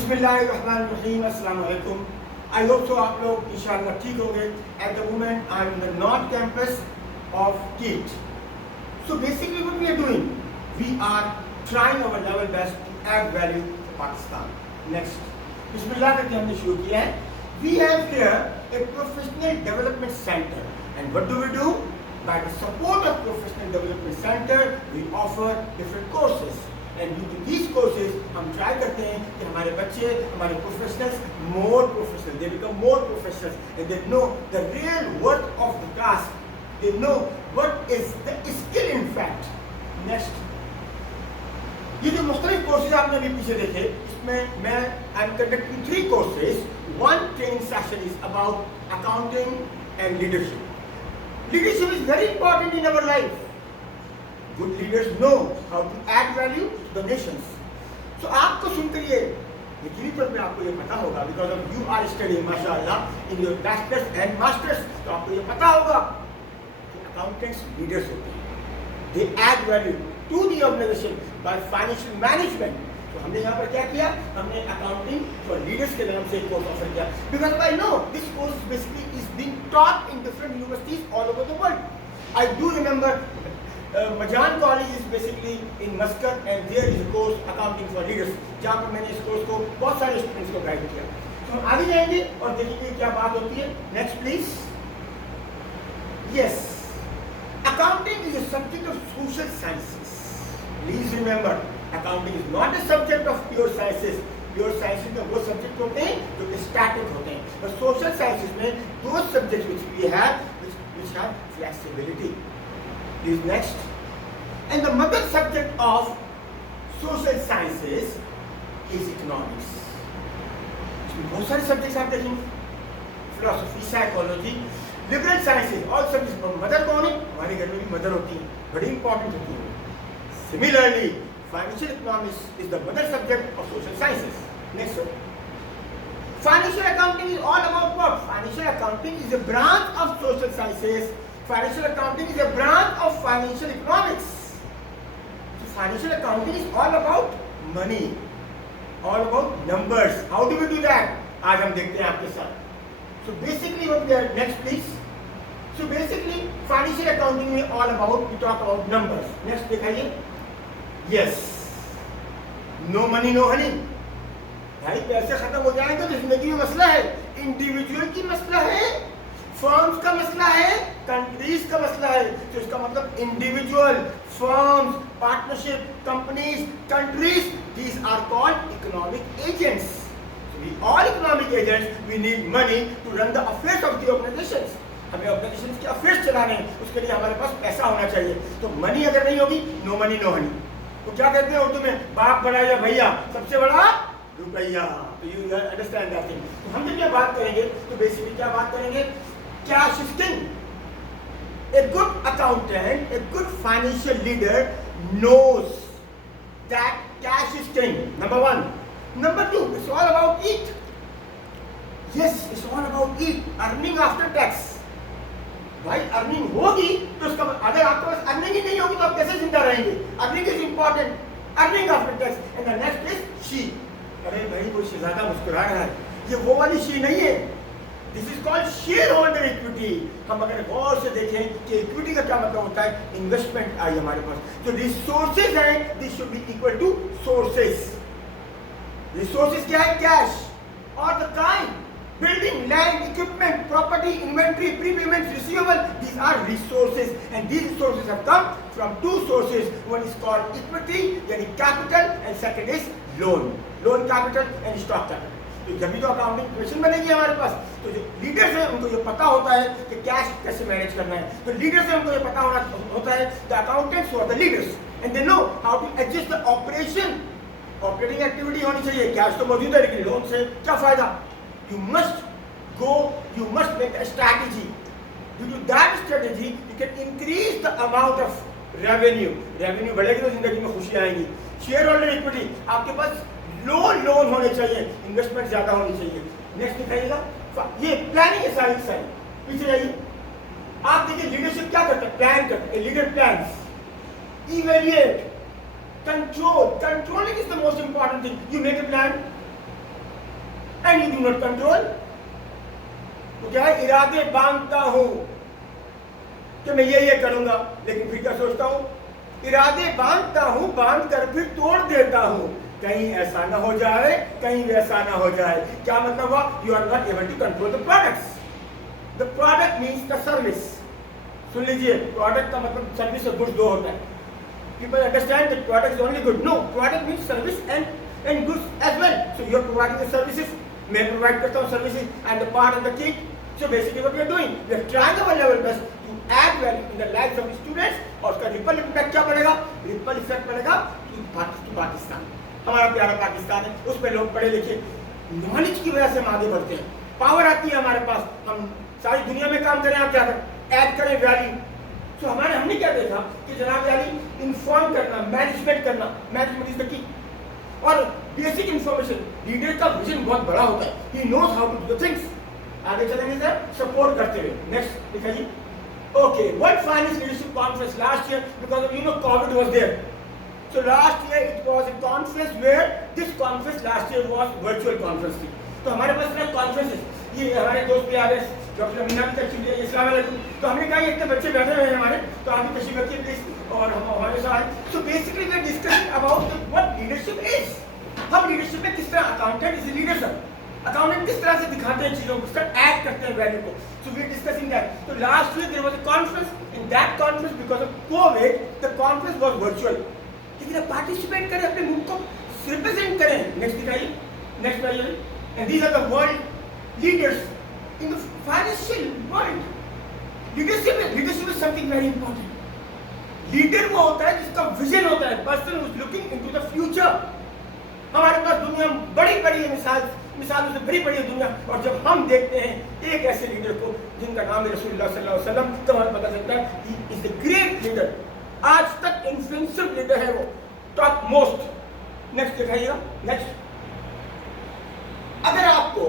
बिस्मिल्लाहिर्रहमानिर्रहीम, अस्सलाम वालेकुम। आई होप सो आप लोग इंशाल्लाह ठीक होंगे। At the moment I am in the north campus of KIT. So basically what we are doing, we are trying our level best to add value to Pakistan. Next, बिस्मिल्लाह करके हमने शुरू किया है। We have here a professional development center, and what do? By the support of professional development center, we offer different courses. And due to these courses, हम try करते हैं कि हमारे बच्चे, हमारे professionals, more professional, they become more professionals, and they know the real worth of the task. They know what is the skill in fact. Next, ये जो मुख्तलिफ कोर्सेज आपने अभी पीछे देखे, इसमें मैं I am conducting 3 courses. One training session is about accounting and leadership. Leadership is very important in our life. Good leaders know how to add value to the nations. So आपको सुनकर ये यकीनी तौर पे आपको ये पता होगा, because of you are studying माशाअल्लाह in your bachelor's and master's, तो आपको ये पता होगा कि accountants leaders होते हैं. They add value to the organization by financial management. तो हमने यहाँ पर क्या किया, हमने accounting for leaders के नाम से एक कोर्स ऑफर किया, because I know this course basically is being taught in different universities all over the world. I do remember Majan College is basically in Muscat, and there is a course accounting for leaders, जहाँ पर मैंने इस course को बहुत सारे students को guide किया. तो हम आगे जाएंगे और देखेंगे क्या बात होती है. Next please. Yes, accounting is a subject of social sciences. Please remember, accounting is not a subject of pure sciences. Pure sciences में वो सब्जेक्ट होते हैं जो स्टैटिक होते हैं, और सोशल साइंसेज में दो subject which we have which have flexibility. Is next, and the mother subject of social sciences is economics. इसमें बहुत सारे सब्जेक्ट्स आप देखेंगे, philosophy, psychology, liberal sciences, all subjects. Mother कौन है? हमारे घर में भी मदर होती है, बड़ी इंपॉर्टेंट होती है. Similarly financial economics is the mother subject of social sciences. Next, financial accounting is all about what? Financial accounting is a branch of social sciences. Financial accounting is a branch of financial economics. So financial accounting is all about money, all about numbers. How do we do that? आज हम देखते हैं आपके साथ. So basically what we are, next please. So basically financial accounting में all about, we talk about numbers. Next दिखाइए. Yes, no money no honey. भाई पैसे खत्म हो जाएंगे तो जिंदगी में मसला है, इंडिविजुअल की मसला है, फर्म्स का मसला है, कंट्रीज का मसला है. तो इसका मतलब individual, firms, partnership, companies, countries, these are called economic agents. We all economic agents, we need money to run the affairs of the organisations. हमें ऑर्गेनाइजेशंस के अफेयर्स चलाने हैं, उसके लिए हमारे पास पैसा होना चाहिए. तो मनी अगर नहीं होगी, नो मनी नो हनी. तो क्या कहते हैं उर्दू में, बाप बड़ा या भैया, सबसे बड़ा रुपया. तो यू अंडरस्टैंड दैट थिंग. तो हम जब ये बात करेंगे तो बेसिकली क्या बात करेंगे, cash is king. A good accountant, a good financial leader knows that cash is king. Number 1. Number 2, it's all about it. Yes, it's all about it. Earning after tax. भाई अर्निंग होगी तो उसका, अगर आपके पास earning ही नहीं होगी तो आप कैसे जिंदा रहेंगे? Earning is important. Earning after tax. And the next is she. अरे भाई वो शहजादा मुस्कुरा रहा है, ये वो वाली शी नहीं है. This is called share holder equity. हम अगर गौर से देखें कि इक्विटी का क्या मतलब होता है, इन्वेस्टमेंट आई हमारे पास, जो रिसोर्सेज हैं this should be equal to sources. Resources क्या है? कैश और the kind, building, land, equipment, property, inventory, prepayments, receivable, these are resources, and these resources have come from 2 sources. One is called equity यानी capital, and second is loan. Loan capital and stock capital. तो जब भी तो accounting equation बनेगी हमारे पास, तो जो leaders हैं उनको ये पता होता है कि कैश कैसे मैनेज करना है. तो लीडर्स हैं उनको ये पता होता है, the accountants are the leaders, and they know how to adjust the operation. Operating activity होनी चाहिए. कैश तो मौजूद है लेकिन लोन से क्या फायदा? You must make a strategy. Due to that strategy you can increase the amount of revenue. Revenue बढ़ेगी तो जिंदगी में खुशी आएगी. शेयर होल्डर इक्विटी, आपके पास लोन होने चाहिए, इन्वेस्टमेंट ज्यादा होनी चाहिए. नेक्स्ट दिखाइएगा. ये प्लानिंग है सारी सारी. पीछे जाइए. आप देखिए लीडरशिप क्या करता है, प्लान करता है. Leader plans, evaluate, control. Controlling is the most important thing. You make a plan, and you do not control. तो क्या है, इरादे बांधता हूं कि मैं ये करूंगा, लेकिन फिर क्या सोचता हूं, इरादे बांधता हूं, बांध कर फिर तोड़ देता हूं, कहीं ऐसा ना हो जाए, कहीं वैसा ना हो जाए। क्या मतलब हुआ, you are not able to control the products. The product means the service. सुन लीजिए, प्रोडक्ट का मतलब सर्विस और गुड्स दो होता है। People understand that product is only good. No, product means service and goods as well. So you are providing the services. मैं provide करता हूँ services and the part of the cake. So basically what we are doing, we are trying our level best to add value in the lives of the students. और उसका ripple impact क्या पड़ेगा? Ripple effect पड़ेगा to Pakistan. हमारा प्यारा पाकिस्तान है, उस पर लोग पढ़े लिखे, नॉलेज की वजह से हम आगे बढ़ते हैं, पावर आती है हमारे पास, हम सारी दुनिया में काम करें, आप क्या करें, ऐड करें वैल्यू। तो हमने क्या देखा कि जनाब यानी इन्फॉर्म करना, मैनेजमेंट करना, मैनेजमेंट इज द की। और बेसिक इंफॉर्मेशन, लीडर का विजन बहुत बड़ा होता है, he knows how to do the things. आगे चलेंगे सर, सपोर्ट करते हुए। नेक्स्ट दिखाइए। Okay, what finance leadership conference last year, because of COVID was there. So last year it was a conference where this conference last year was virtual conference थी। तो हमारे पास ना conferences, ये हमारे दोस्त भी आ रहे, डॉक्टर अमीना भी तशरीफ ले, अस्सलाम वालेकुम। तो हमने कहा इतने बच्चे बैठे हुए हैं हमारे, तो आप भी तशरीफ रखिए प्लीज, और हम हमारे साथ। So basically we are discussing about what leadership is. हम लीडरशिप में किस तरह, accountant is leader sir, accountant किस तरह से दिखाते हैं चीजों को, सर ऐड करते हैं वैल्यू को। So we are discussing that. तो last year there was a conference, in that conference because of COVID the conference was virtual. लेकिन आप पार्टिसिपेट करें, अपने मुल्क को रिप्रेजेंट करें। नेक्स्ट दिखाइए, नेक्स्ट दिखाइए। And these are the world leaders in the financial world. Leadership is something very important. Leader वो होता है जिसका विजन होता है, person who is looking into the future. हमारे पास दुनिया बड़ी बड़ी मिसालों से बड़ी बड़ी दुनिया, और जब हम देखते हैं एक ऐसे लीडर को जिनका नाम है रसूलुल्लाह सल्लल्लाहु अलैहि वसल्लम, तो हमें पता चलता है he is the great leader. आज तक इन्फ्लुएंशियल लीडर है वो, टॉप मोस्ट। नेक्स्ट दिखाइएगा, नेक्स्ट। अगर आपको,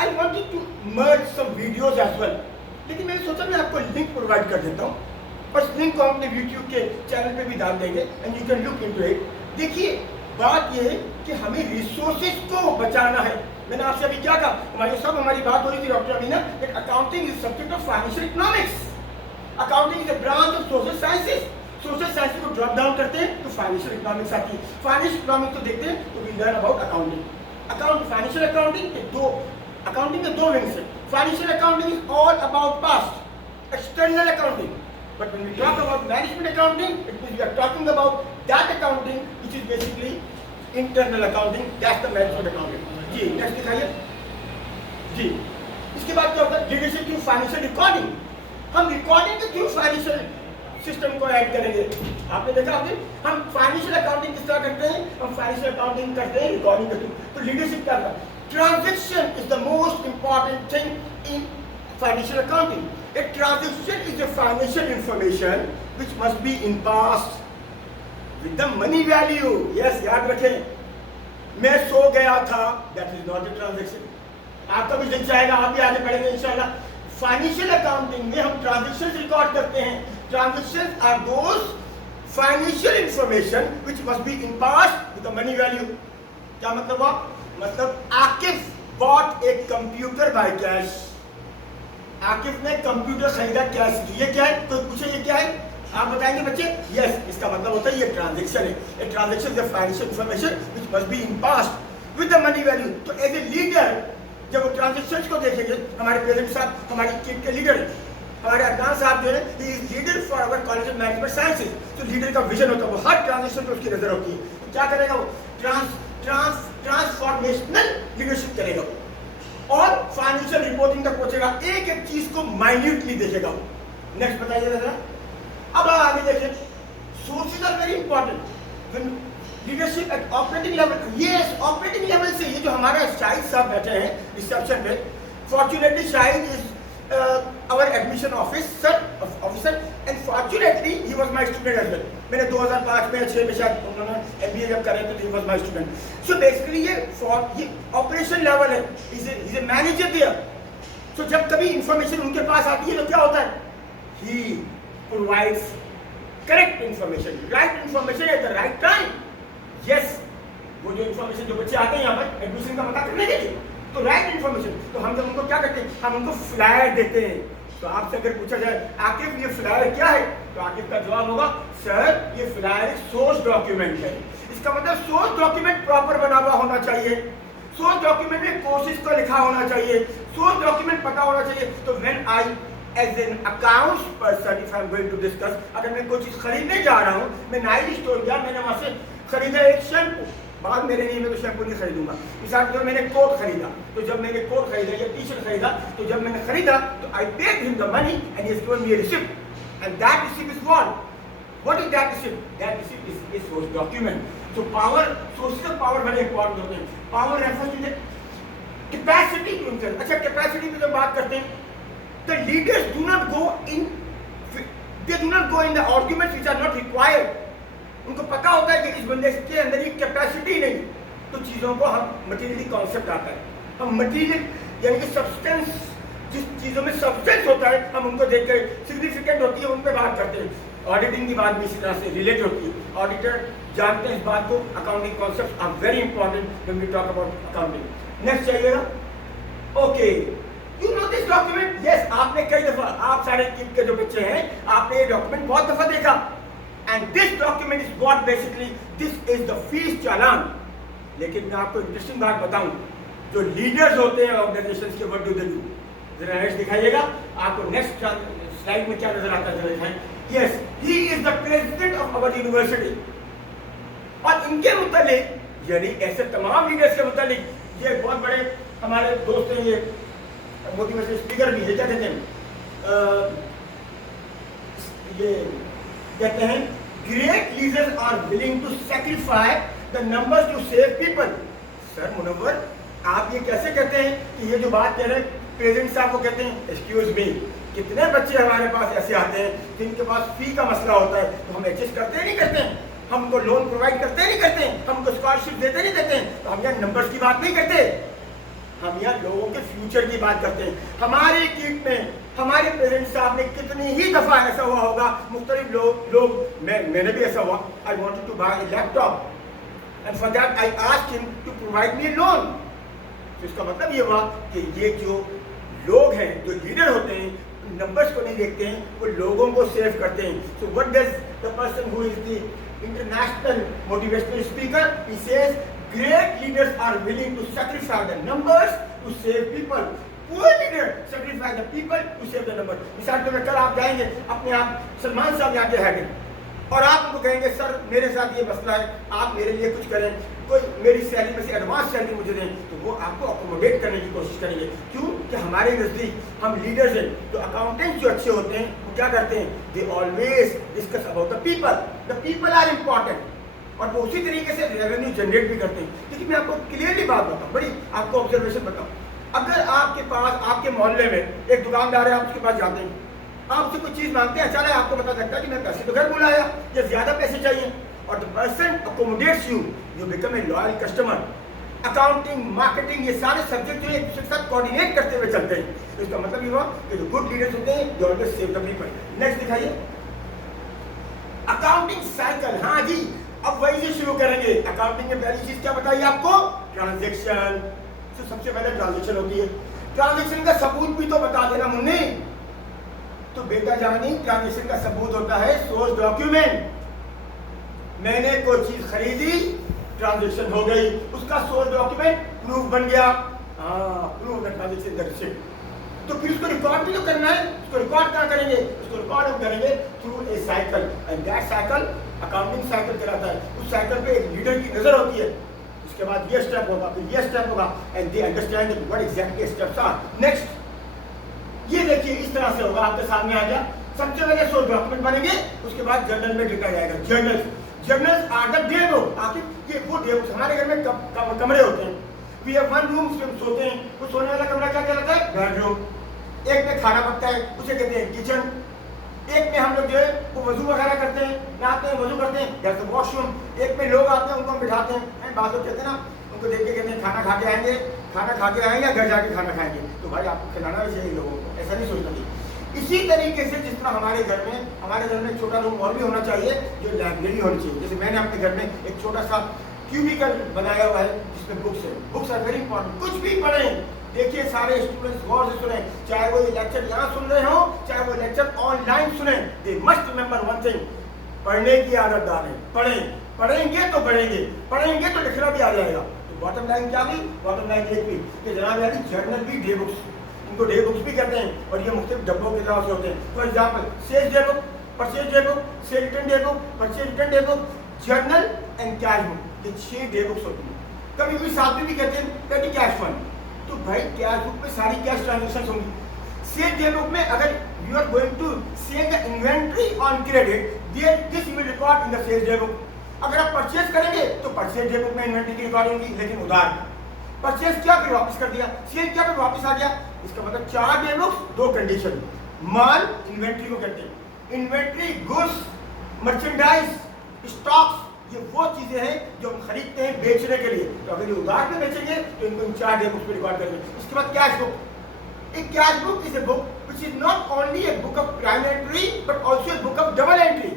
I wanted to merge some videos as well, लेकिन मैंने सोचा मैं आपको लिंक प्रोवाइड कर देता हूँ, और इस लिंक को हम अपने यूट्यूब के चैनल पे भी डाल देंगे, and you can look into it. देखिए, बात यह है कि हमें रिसोर्सेज को बचाना है। मैंने आपसे अभी क्या कहा, हमारी बात हो रही थी doctor Amina, that accounting is subject of financial economics. Accounting is a branch of social sciences. Social science को ड्रॉप डाउन करते हैं तो फाइनेंशियल इकोनॉमिक्स आती है। फाइनेंशियल इकोनॉमिक्स को देखते हैं तो we learn about accounting. Financial accounting के दो विंग्स हैं। Financial accounting is all about past, external accounting. But when we talk about management accounting, it means we are talking about that accounting which is basically internal accounting, that's the management accounting. जी next दिखाइए। जी इसके बाद क्या होता है, leadership through financial recording. हम recording के थ्रू फाइनेंशियल सिस्टम को ऐड करेंगे। आपने देखा आपने, हम फाइनेंशियल अकाउंटिंग किस तरह करते हैं, हम फाइनेंशियल अकाउंटिंग करते हैं रिकॉर्डिंग करते हैं। तो लीडरशिप क्या था, transaction is the most important thing in financial accounting. A transaction is a financial information which must be in past with the money value. Yes, याद रखें, मैं सो गया था, that is not a transaction. आपका भी दिन जाएगा, आप भी आगे बढ़ेंगे इंशाल्लाह। फाइनेंशियल अकाउंटिंग में हम ट्रांजैक्शंस रिकॉर्ड करते हैं। Transactions are those financial information which must be in past with the money value। क्या मतलब हुआ, मतलब Akif bought a computer by cash। Akif ने कंप्यूटर खरीदा कैश की। ये क्या है, कोई पूछे ये क्या है, आप बताएंगे बच्चे, यस, इसका मतलब होता है ये ट्रांजैक्शन है। A transaction is a financial information which must be in past with the money value. तो एज ए लीडर जब वो ट्रांजैक्शंस को देखेंगे, हमारे प्रेजेंट साहब हमारी टीम के लीडर, हमारे अदनान साहब जो है, he is leader for our college of management sciences. तो लीडर का विजन होता है, वो हर ट्रांजैक्शन पे उसकी नजर होती है। तो क्या करेगा वो, ट्रांसफॉर्मेशनल लीडरशिप करेगा और फाइनेंशियल रिपोर्टिंग तक पहुंचेगा, एक एक चीज को माइन्यूटली देखेगा। नेक्स्ट बताइए जरा। अब आगे देखें, sources are very important. Leadership at operating level, ये ऑपरेटिंग लेवल से, ये जो हमारा शाहिद साहब बैठे हैं रिसेप्शन पे, fortunately Shahid is our admission officer, and fortunately he was my student as well। मैंने 2005 में 6 में शायद उन्होंने MBA जब करे थे, he was my student। So basically ये ऑपरेशन लेवल है, he's a manager there। So जब कभी इंफॉर्मेशन उनके पास आती है तो क्या होता है, he provides correct information, right information at the right time। Yes, वो जो इंफॉर्मेशन जो बच्चे आते हैं यहाँ पर एडमिशन का पता करने के लिए, तो राइट इन्फॉर्मेशन। तो हम जब उनको क्या करते हैं, हम उनको फ्लायर देते हैं। तो आपसे अगर पूछा जाए आकिब ये फ्लायर क्या है, तो आकिब का जवाब होगा सर ये फ्लायर एक सोर्स डॉक्यूमेंट है। इसका मतलब सोर्स डॉक्यूमेंट प्रॉपर बना हुआ होना चाहिए, सोर्स डॉक्यूमेंट में कोर्सेज को लिखा होना चाहिए, सोर्स डॉक्यूमेंट पता होना चाहिए। तो when I as an accounts person if I am going to discuss, अगर मैं कोई चीज खरीदने जा रहा हूँ, मैं नाइल स्टोर गया, मैंने वहां से खरीदा एक शैम्पू, बात मेरे लिए, मैं तो शैम्पू नहीं खरीदूंगा। मिसाल के तौर मैंने कोट खरीदा, तो जब मैंने कोट खरीदा या टी शर्ट खरीदा, तो जब मैंने खरीदा तो I paid him the money and he has given me a receipt and that receipt is what is that receipt? That receipt is a source document. तो पावर, सोर्सेज ऑफ पावर बड़े important होते हैं। Power refers to the capacity to influence. अच्छा, capacity की जब बात करते हैं, the leaders do not go in the arguments which are not required. उनको पता होता है कि इस बंदे के अंदर ये कैपेसिटी नहीं, तो चीज़ों को हम मटीरियली कॉन्सेप्ट आता है, हम मटीरियल यानी कि सब्सटेंस, जिस चीज़ों में सब्सटेंस होता है हम उनको देख कर सिग्निफिकेंट होती है उन पर बात करते हैं। ऑडिटिंग की बात भी इसी तरह से रिलेट होती है। ऑडिटर जानते हैं इस बात को, accounting concepts are very important when we talk about accounting. Next चाहिएगा, okay, you know this document, yes, आपने कई दफा, आप सारे किड के जो बच्चे हैं, आपने ये डॉक्यूमेंट बहुत दफा देखा। And this document is what basically, this is the fees challan. लेकिन मैं आपको इंटरेस्टिंग बात बताऊं, जो लीडर्स होते हैं ऑर्गेनाइजेशंस के, व्हाट डू दे डू? जरा नेक्स्ट दिखाइएगा, आपको नेक्स्ट स्लाइड में क्या नजर आता है, जरा दिखाएं। Yes, he is the president of our university. और इनके मुतालिक, यानी ऐसे तमाम लीडर्स के मुतालिक, ये बहुत बड़े हमारे दोस्त हैं, ये मोटिवेशनल स्पीकर भी है, क्या कहते हैं, ये कहते हैं great leaders are willing to sacrifice the numbers to save people. Sir Munawwar, आप ये कैसे कहते हैं कि ये जो बात कह रहे हैं, प्रेसिडेंट साहब को कहते हैं, एक्सक्यूज मी, कितने बच्चे हमारे पास ऐसे आते हैं जिनके पास फी का मसला होता है, तो हम एडजस्ट करते नहीं करते हैं, हमको लोन प्रोवाइड करते नहीं करते हैं, हमको स्कॉलरशिप देते नहीं देते हैं। तो हम यहाँ नंबर्स की बात नहीं करते, हम यहाँ लोगों के फ्यूचर की बात करते हैं। हमारे किट में हमारे प्रेसिडेंट साहब ने कितनी ही दफा ऐसा हुआ होगा, मुख्तलिफ लोग मैंने भी ऐसा हुआ, I wanted to buy a laptop and for that I asked him to provide me loan. तो इसका मतलब ये हुआ कि ये जो लोग हैं, जो लीडर होते हैं, नंबर्स को नहीं देखते हैं, वो लोगों को सेव करते हैं। So what does the person who is the international motivational speaker, he says great leaders are willing to sacrifice the numbers to save people. Poor leader sacrifice the people to save the numbers. मिसाल के कल आप जाएंगे अपने आप, सलमान साहब यहाँ के हैं और आप उनको कहेंगे सर मेरे साथ ये मसला है, आप मेरे लिए कुछ करें, कोई मेरी सैलरी में से एडवांस सैलरी मुझे दें, तो वो आपको अकोमोडेट करने की कोशिश करेंगे। क्यों कि हमारे नज़दीक हम लीडर्स हैं। तो अकाउंटेंट्स जो अच्छे होते हैं वो क्या करते हैं, they always discuss about the people are important, और वो उसी तरीके से रेवेन्यू जनरेट भी करते हैं। लेकिन मैं आपको क्लियरली बात बताऊँ, बड़ी आपको ऑब्जर्वेशन बताऊँ, अगर आपके पास, आपके मोहल्ले में एक दुकानदार है, आप उसके पास जाते हैं, आप उससे कोई चीज़ मांगते हैं, अचानक आपको पता लगता है कि मैं पैसे तो घर बुलाया या ज़्यादा पैसे चाहिए, और the person accommodates you, you become a loyal customer. Accounting, marketing, ये सारे सब्जेक्ट जो एक दूसरे के साथ कोऑर्डिनेट करते हुए चलते हैं। तो इसका मतलब ये हुआ कि जो गुड लीडर्स होते हैं, they always save the people. Next दिखाइए, अकाउंटिंग साइकिल। हाँ जी, अब वही से शुरू करेंगे। अकाउंटिंग में पहली चीज क्या बताइए आपको, ट्रांजैक्शन। तो सबसे पहले ट्रांजैक्शन होती है, ट्रांजैक्शन का सबूत भी तो बता देना मुन्नी। तो बेटा जानी, ट्रांजैक्शन का सबूत होता है सोर्स डॉक्यूमेंट। मैंने कोई चीज खरीदी, ट्रांजैक्शन हो गई, उसका सोर्स डॉक्यूमेंट प्रूफ बन गया, प्रूफ द ट्रांजैक्शन रिसिप्ट। तो फिर उसको रिकॉर्ड भी तो करना है, उसको रिकॉर्ड कहाँ करेंगे, उसको रिकॉर्ड हम करेंगे through a cycle, and that cycle accounting cycle कहलाता है। उस साइकिल पे एक लीडर की नजर होती है, उसके बाद ये स्टेप होगा, फिर ये स्टेप होगा, and they understand what exactly steps are. Next, ये देखिए इस तरह से होगा, आपके सामने आ गया। सबसे पहले सोर्स डॉक्यूमेंट बनेंगे, उसके बाद जर्नल में लिखा जाएगा। Journals are the day book. आखिर ये वो डे बुक, हमारे घर में कमरे होते हैं, वी हैव वन रूम, उसमें हम सोते हैं। वो सोने वाला कमरा क्या कहलाता है, बेडरूम। एक में खाना पकता है, उसे कहते हैं किचन। एक में हम लोग जो है वो वजू वगैरह करते हैं, नहाते हैं, वजू करते हैं, जैसे वॉशरूम। एक में लोग आते हैं, उनको हम बिठाते हैं, बात लोग कहते हैं ना, उनको देख के कहते हैं खाना खा के आएंगे, खाना खा के आएंगे या घर जाके खाना खाएंगे। तो भाई आपको खिलाना भी चाहिए लोगों को, ऐसा नहीं सोचना चाहिए। इसी तरीके से जिस तरह हमारे घर में एक छोटा रूम और भी होना चाहिए, जो लाइब्रेरी होनी चाहिए। जैसे मैंने अपने घर में एक छोटा सा क्यूबिकल बनाया हुआ है जिसमें बुक्स है। Books are very important. कुछ भी पढ़ें, देखिए सारे स्टूडेंट्स गौर से सुने, चाहे वो ये लेक्चर यहाँ सुन रहे हो, चाहे वो लेक्चर ऑनलाइन सुने, they must remember one thing, पढ़ने की आदत डालें। पढ़ेंगे तो बढ़ेंगे, पढ़ेंगे तो लिखना भी आ जाएगा। तो बॉटम लाइन क्या भी, बॉटम लाइन एक भी कि जनाब यानी जर्नल भी डे बुक्स, इनको डे बुक्स भी कहते हैं और ये मुख्तलिफ डब्बों के तरह से होते हैं। For example sales day book, purchase day book, sale return day book, purchase return day book, journal and cash book, ये 6 डे बुक्स होती हैं। कभी कभी साथ में भी कहते हैं पेटी कैश फंड, तो भाई कैश बुक में सारी कैश ट्रांजेक्शन होंगी। सेल डे बुक में अगर you are going to sell the inventory on credit, this you will record in the sales day book. अगर आप परचेज करेंगे तो परचेज डे बुक में इन्वेंट्री की रिकॉर्डिंग होगी, लेकिन उधार परचेज किया फिर वापस कर दिया, सेल किया फिर वापस आ गया। इसका मतलब 4 डे बुक्स, 2 कंडीशन। माल इन्वेंट्री को कहते हैं, इन्वेंट्री गुड्स, मर्चेंडाइज, स्टॉक्स, ये वो चीजें हैं जो हम खरीदते हैं बेचने के लिए। तो अगर ये उधार में बेचेंगे तो इनको इन 4 डे बुक्स में रिकॉर्ड करेंगे। इसके बाद कैश बुक। एक cash book is a book which is not only a book of prime entry but also a book of double entry.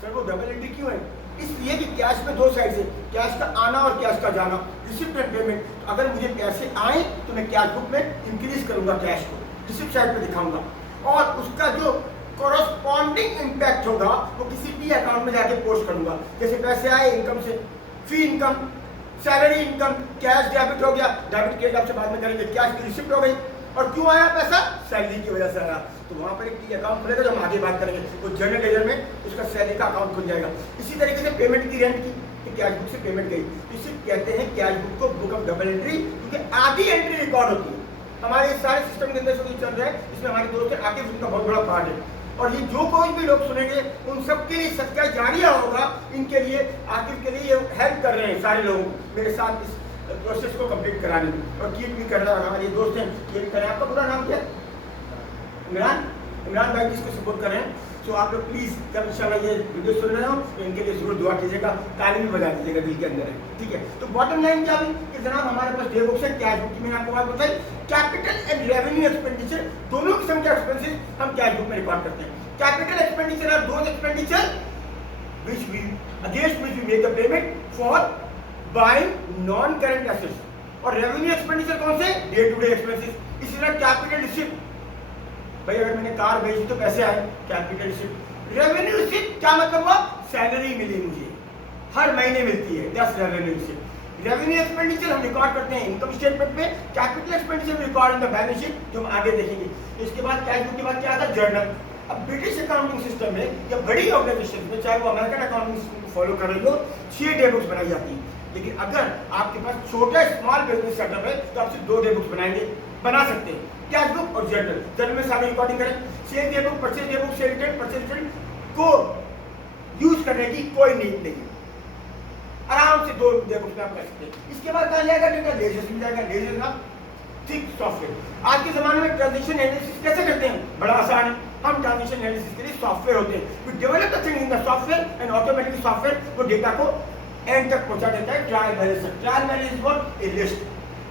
Sir वो डबल एंट्री क्यों है? इसलिए कि कैश में 2 साइड है, कैश का आना और कैश का जाना, रिसिप्ट एंड पेमेंट। तो अगर मुझे पैसे आए तो मैं कैश बुक में इंक्रीज करूंगा कैश को, रिसिप्ट साइड पे दिखाऊंगा, और उसका जो कोरोस्पॉन्डिंग इम्पैक्ट होगा वो किसी भी अकाउंट में जाके पोस्ट करूंगा। जैसे पैसे आए इनकम से, fee income, salary income, cash debit हो गया, डेबिट क्रेडिट आपसे बाद में करेंगे, कैश की रिसिप्ट हो गई। और क्यों आया पैसा? सैलरी की वजह से आया, तो वहां पर एक अकाउंट खुलेगा जो हम आगे बात करेंगे। वो जनरल लेजर में उसका सैलरी का अकाउंट खुल जाएगा। इसी तरीके से पेमेंट की, रेंट की, कैश बुक से पेमेंट गई, इसे कहते हैं कैश बुक को बुक ऑफ डबल एंट्री, क्योंकि आधी एंट्री रिकॉर्ड होती है। हमारे सारे सिस्टम के अंदर से चल रहा है, इसमें हमारे दोस्त है आकिब, उनका बहुत बड़ा पार्ट है। और ये जो कोई भी लोग सुनेंगे उन सबके लिए सदका जारिया होगा, इनके लिए आकिब के लिए हेल्प कर रहे हैं सारे लोग मेरे साथ इस प्रोसेस को कंप्लीट कराने में, और कीप भी कर रहा है। हमारे दोस्त हैं ये भी करें। आपका पूरा नाम क्या है? इमरान भाई इसको सपोर्ट कर रहे हैं। तो आप लोग प्लीज जब इंशाल्लाह ये वीडियो सुन रहे हो तो इनके लिए जरूर दुआ कीजिएगा, ताली भी बजा दीजिएगा दिल के अंदर है, ठीक है। तो बॉटम लाइन क्या हुई कि जनाब हमारे पास डे बुक्स है, कैश बुक की मैंने आपको बात बताई। कैपिटल एंड रेवेन्यू एक्सपेंडिचर, दोनों किस्म के एक्सपेंसेस हम कैश बुक में रिकॉर्ड करते हैं। Capital expenditure are those expenditure which we against which we make the payment for buying non current assets, और रेवेन्यू एक्सपेंडिचर कौन से? Day to day expenses. इसी तरह कैपिटल रिसिप्ट, भाई अगर मैंने कार बेची तो पैसे आए, कैपिटल रिसिप्ट। रेवेन्यू रिसिप्ट क्या मतलब हुआ? सैलरी मिली मुझे, हर महीने मिलती है, 10 रेवेन्यू रिसिप्ट। रेवेन्यू एक्सपेंडिचर हम रिकॉर्ड करते हैं इनकम स्टेटमेंट में, capital expenditure record in the balance sheet, जो हम आगे देखेंगे। इसके बाद कैश बुक के बाद क्या आता है? जर्नल। अब ब्रिटिश अकाउंटिंग सिस्टम में या बड़ी ऑर्गेनाइजेशन में, चाहे वो अमेरिकन अकाउंटिंग सिस्टम को फॉलो कर रही हो, 6 डे बुक्स बनाई जाती है। लेकिन अगर आपके पास छोटा स्मॉल बिजनेस सेटअप है तो आप सिर्फ 2 डे बुक्स बना सकते हैं, कैश बुक और जर्नल। जर्नल में सारी रिकॉर्डिंग करें, sale day book, purchase day book, sale return, purchase return को यूज करने की कोई नीड नहीं, आराम से 2 डे बुक्स में आप कर सकते हैं। इसके बाद कहा जाएगा डेटा लेजर मिल जाएगा, लेजर का ठीक सॉफ्टवेयर। आज के जमाने में ट्रांजेक्शन एनालिसिस कैसे करते हैं? बड़ा आसान है, हम ट्रांजेक्शन एनालिसिस के लिए सॉफ्टवेयर होते हैं, we develop the thing in the software and automatically software वो डेटा को एंड तक पहुंचा देता है। Trial balance, trial balance is what? A list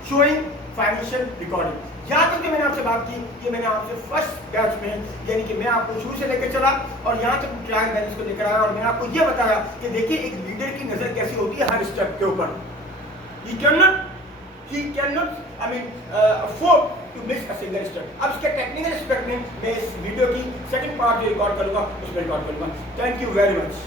showing financial recording. यहाँ तक मैंने आपसे बात की, ये मैंने आपसे फर्स्ट बैच में, यानी कि मैं आपको शुरू से लेकर चला और यहाँ तक ट्रायल बैलेंस को लेकर आया, और मैंने आपको ये बताया कि देखिए एक लीडर की नजर कैसी होती है हर स्टेप के ऊपर। He cannot afford to miss a single step। अब इसके टेक्निकल एस्पेक्ट में मैं इस वीडियो की सेकंड पार्ट जो रिकॉर्ड करूंगा उसमें रिकॉर्ड करूंगा। Thank you very much.